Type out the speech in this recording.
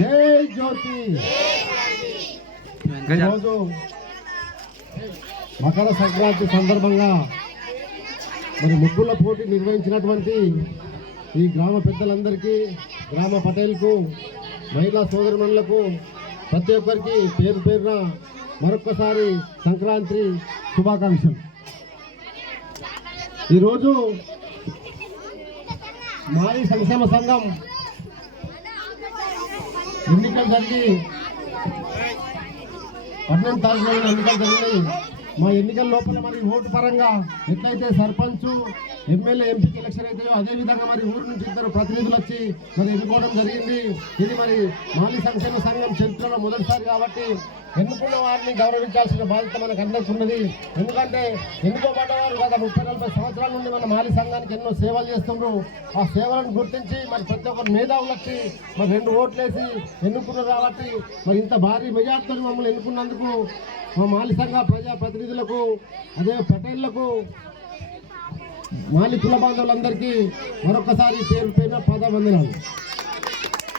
జై జ్యోతి. ఈరోజు మకర సంక్రాంతి సందర్భంగా మరి ముగ్గుల పోటీ నిర్వహించినటువంటి ఈ గ్రామ పెద్దలందరికీ, గ్రామ పటేల్కు, మహిళా సోదరిమణులకు ప్రతి ఒక్కరికి పేరు పేరున మరొక్కసారి సంక్రాంతి శుభాకాంక్షలు. ఈరోజు మాజీ సంక్షేమ సంఘం ఎన్నికలు జరిగి 12 తారీఖున ఎన్నికలు జరిగినాయి. మా ఎన్నికల లోపల మరి ఓటు పరంగా ఎట్లయితే సర్పంచ్, ఎమ్మెల్యే, ఎంపీకి ఎలక్షన్ అవుతాయో అదేవిధంగా మరి ఊరు నుంచి 2 ప్రతినిధులు వచ్చి మరి ఎన్నుకోవడం జరిగింది. ఇది మరి మాజీ సంక్షేమ సంఘం చరిత్రలో మొదటిసారి కాబట్టి ఎన్నుకున్న వారిని గౌరవించాల్సిన బాధ్యత మనకు అందరికీ ఉన్నది. ఎందుకంటే ఎన్నుకోబడ్డవారు గత 30-40 సంవత్సరాల నుండి మన మాలి సంఘానికి ఎన్నో సేవలు చేస్తున్నారు. ఆ సేవలను గుర్తించి మరి ప్రతి ఒక్కరు మేధావులు వచ్చి మరి 2 ఓట్లు వేసి ఎన్నుకున్నారు. కాబట్టి మరి ఇంత భారీ మెజార్టీతో మమ్మల్ని ఎన్నుకున్నందుకు మా మాలి సంఘ ప్రజా ప్రతినిధులకు, అదే పటేళ్లకు, మాలి కుల బాంధవులందరికీ మరొకసారి పేరు పైన పాదావందనాలు.